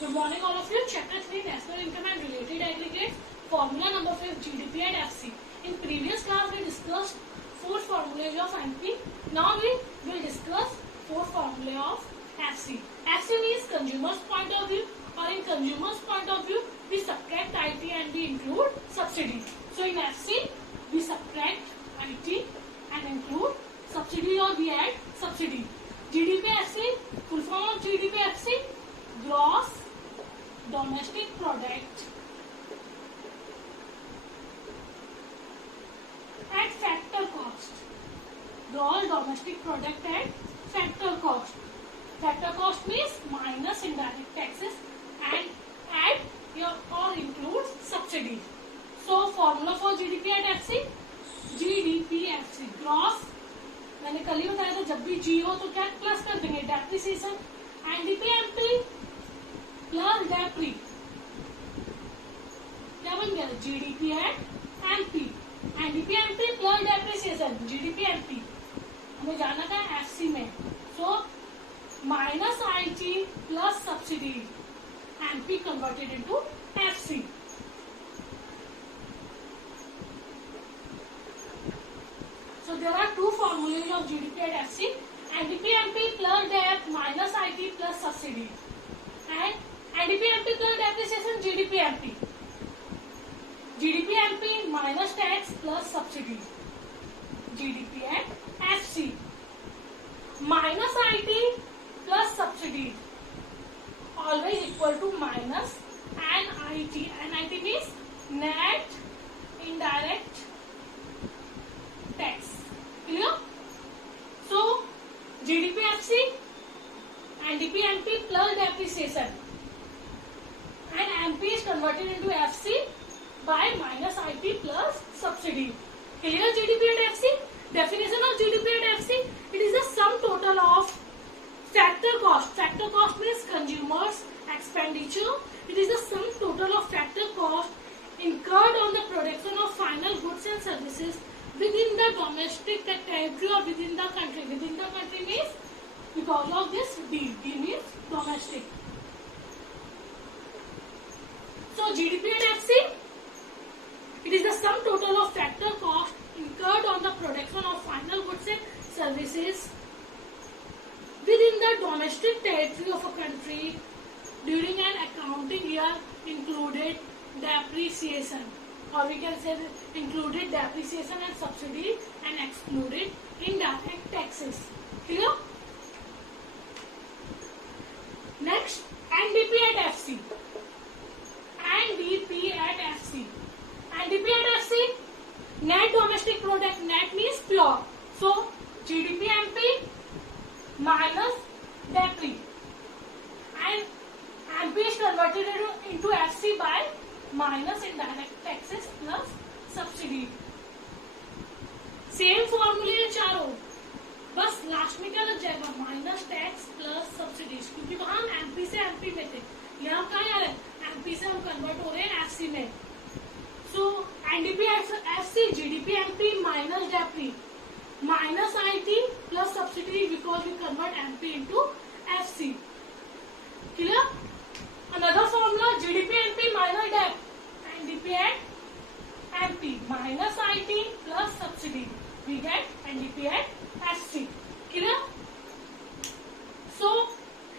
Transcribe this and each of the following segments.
Good morning all of you. Chapter 3 National Income and Related Aggregates. Formula number 5 GDP and FC. In previous class we discussed 4 formulas of NP. Now we will discuss 4 formulae of FC. FC means consumer's point of view, or in consumer's point of view we subtract IT and we include subsidy. So in FC we subtract IT and include subsidy, or we add subsidy. GDP FC, full form of GDP FC, gross domestic product at factor cost. Gross domestic product at factor cost. Factor cost means minus indirect taxes and add or includes subsidies. So formula for GDP at FC, GDP FC gross, मैंने कल ही बताया था जब भी जी हो तो क्या plus कर देंगे डेप्रिसिएशन, एनडीपी एमपी प्लस डेप्री, क्या बन गया GDP at MP, NDP MP plus depreciation GDP MP, हमें जाना था एफसी में. So minus IT plus subsidy, MP converted into FC. So there are two formulas of GDP at FC: NDP-MP plus DAP minus IT plus subsidy, and NDP-MP plus depreciation GDP-MP. GDP-MP minus tax plus subsidy. GDP at FC. Minus IT plus subsidy always equal to minus NIT. NIT means net indirect tax. Clear? So GDP FC, NDP MP plus depreciation, and MP is converted into FC by minus IT plus subsidy. Clear? GDP at FC. Definition of GDP at FC: it is the sum total of factor cost. Factor cost means consumers expenditure. It is the sum total of factor cost incurred on the production of final goods and services within the domestic territory or within the country. Within the country means because of this D. D means domestic. So GDP at FC, it is the sum total of factor cost incurred on the production of final goods and services within the domestic territory of a country during an accounting year, included depreciation, or we can say included depreciation and subsidy and excluded indirect taxes. Clear? Next, NDP at FC. NDP at FC. NDP at FC, net domestic product. Net means pure. So GDP MP minus DAPRI, and MP is converted into FC by minus indirect taxes plus subsidy. Same फॉर्मूले है चारों, बस last में क्या लग जाएगा minus tax plus subsidies, क्योंकि वहां हम एमपी से एमपी में थे, यहाँ हम कहाँ आ रहे हैं एमपी से हम कन्वर्ट हो रहे हैं एफसी में. So NDP FC GDP MP minus depreciation minus IT plus subsidy because we convert MP into FC. Clear? Another formula GDP MP minus DAP, NDP at MP minus IT plus subsidy, we get NDP at FC. Clear? So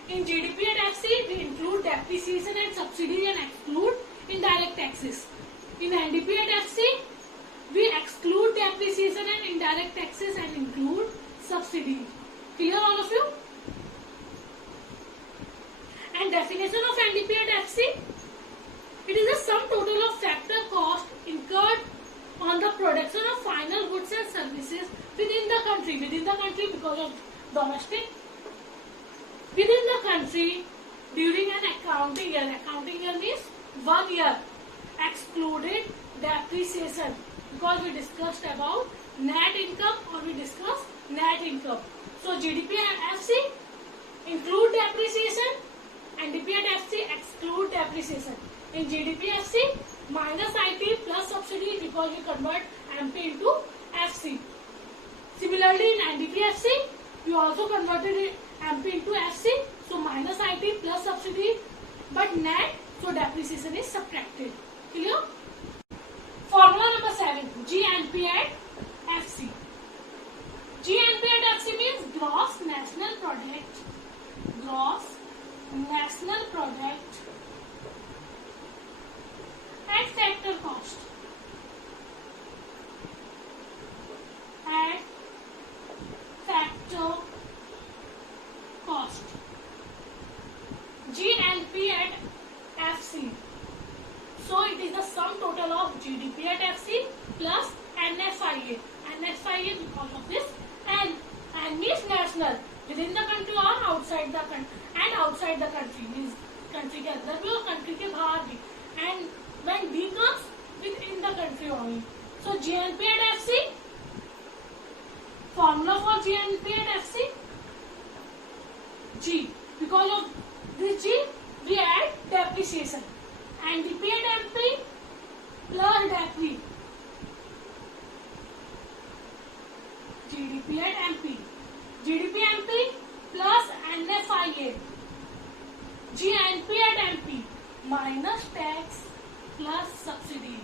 in GDP at FC we include depreciation and subsidy and exclude indirect taxes. In NDP at FC we exclude depreciation and indirect taxes and include subsidy. Clear all of you? And definition of NDP at FC: it is the sum total of factor cost incurred on the production of final goods and services within the country. Within the country because of domestic. Within the country during an accounting year. Accounting year means 1 year. Excluded depreciation, because we discussed about net income or we discussed net income. So GDP at FC include depreciation, NDP at FC exclude depreciation. In GDP FC minus IT plus subsidy because we convert MP into FC. Similarly in NDP FC we also converted MP into FC, so minus IT plus subsidy, but net, so depreciation is subtracted. Clear? Formula number 7, GNP at FC. GNP at FC means gross national product. Gross national product at factor cost. At factor cost. GNP at FC. So it is the sum total of GDP at FC plus NFIA. NFIA because of this N. N means national, within the country or outside the country, and outside the country means country के अंदर भी और country के बाहर भी. And when D comes, within the country only. So GNP at FC. Formula for GNP at FC. G. Because of this G, we add depreciation. And NDP at MP plus depre. GDP at MP. GDP MP plus NFIA. GNP at MP minus tax plus subsidy.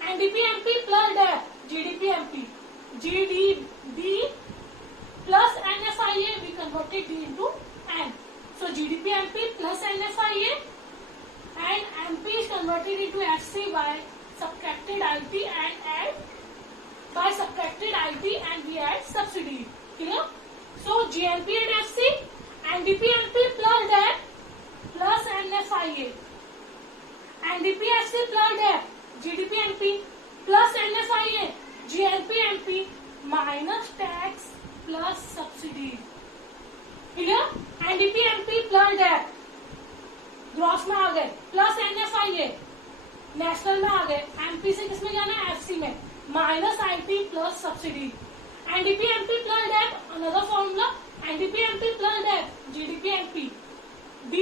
NDP MP plus DAP. GDP MP. GDP plus NFIA, we converted D into N. So GDP MP plus NFIA and MP is converted into FC by subtracted IT and add by subtracted IT and we add subsidy. Clear? So GNP at FC, NDP MP plus DAP plus NFIA. NDP FC plus DAP, GDP MP plus NFIA, GNP MP minus tax plus subsidy. Clear? NDP MP plus DAP gross में आ गए plus NFIA national में आ गए. MP से किसमें जाना है? FC में. Minus IT plus subsidy. NDP MP plus DAP another formula. NDP MP plus DAP GDP MP B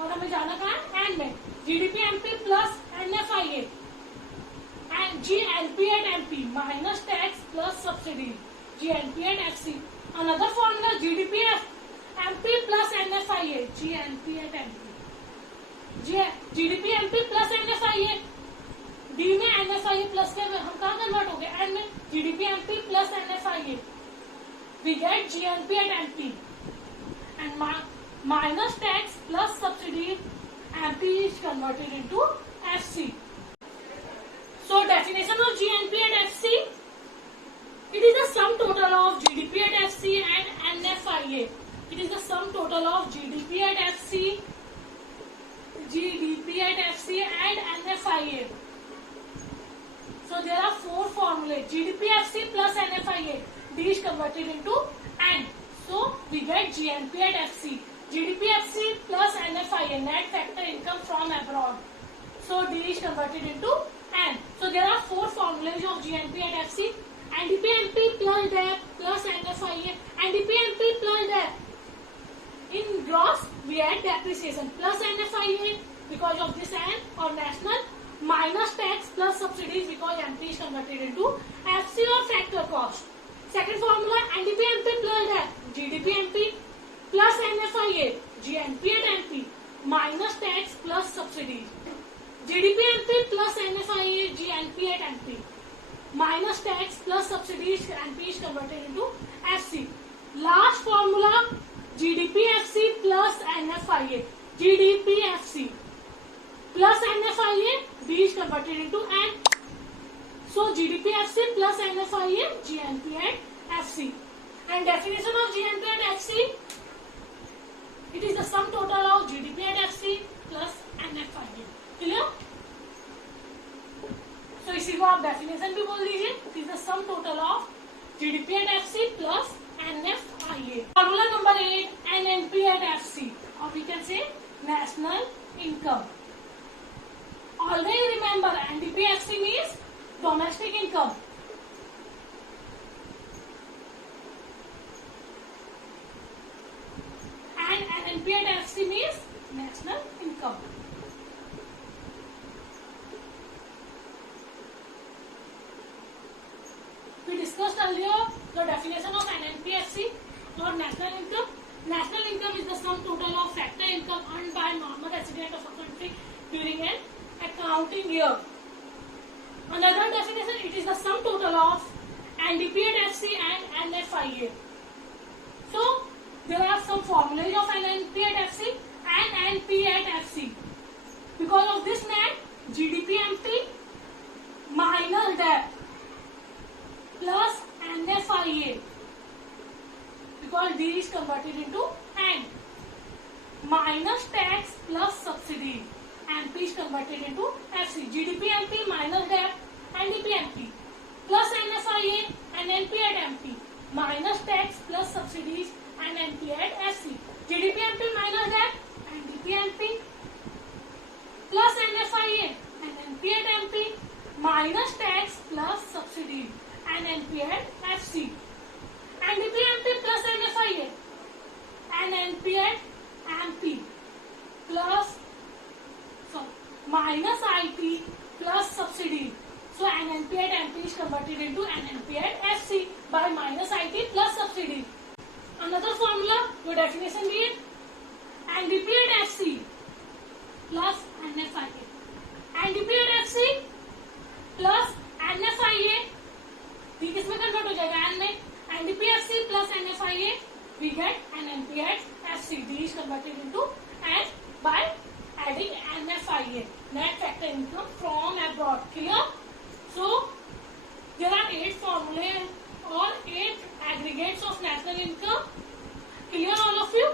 और हमें जाना कहाँ है? N में. GDP MP plus NFIA and GNP at MP minus tax plus subsidy. GNP at FC. Another formula GDP at MP plus NFIA. GNP at MP. GDP MP plus NFIA. D में NFIA plus के हम कहाँ convert हो गए? N में. GDP MP plus NFIA. We get GNP at MP. And minus tax plus subsidy. MP is converted into FC. So definition of GNP at FC. It is the sum total of GDP at FC and NFIA. It is the sum total of GDP at FC. GDP at FC and NFIA. So there are four formulas. GDP FC plus NFIA. D is converted into N. So we get GNP at FC. GDP FC plus NFIA. Net factor income from abroad. So D is converted into N. So there are four formulas of GNP at FC. NDP MP plus DAP plus NFIA. NDP MP plus DAP. In gross, we add depreciation plus NFIA because of this N or national minus tax plus subsidies because MP is converted into FC or factor cost. Second formula NDP MP plus DAP GDP MP plus NFIA GNP at MP minus tax plus subsidies. GDP MP plus NFIA GNP at MP minus tax plus subsidies. NP is converted into FC. Last formula GDP FC plus NFIA. GDP FC plus NFIA. D is converted into N. So GDP FC plus NFIA GNP at FC. And definition of GNP at FC. It is the sum total of GDP at FC plus NFIA. Clear? So इसी को आप definition भी बोल दीजिए. It is the sum total of GDP at FC plus NFIA. Formula number 8 NNP at FC, or we can say national income. Already remember NDP FC means domestic income. And NNP at FC means national income. We discussed earlier the definition of NNPFC or national income. National income is the sum total of factor income earned by minus tax plus subsidy. MP is converted into FC. GDP MP minus debt NDP MP plus NFIA and NP at MP minus tax plus subsidies and NP at FC. GDP MP minus debt NDP MP plus NFIA and NP at MP minus tax plus subsidy and NP at FC. NDP MP plus NFIA and NP at MP plus minus IT plus subsidy. So NNP at MP is converted into NNP at FC by minus IT plus subsidy. Another formula, your definition here, NDP at FC plus NFIA. NDP at FC plus NFIA, ये किसमें convert हो जाएगा? N में. NDP FC plus NFIA, we get NNP at FC. D is converted into N by adding NFIA, net factor income from abroad. Clear? So there are 8 formulae or 8 aggregates of national income. Clear all of you?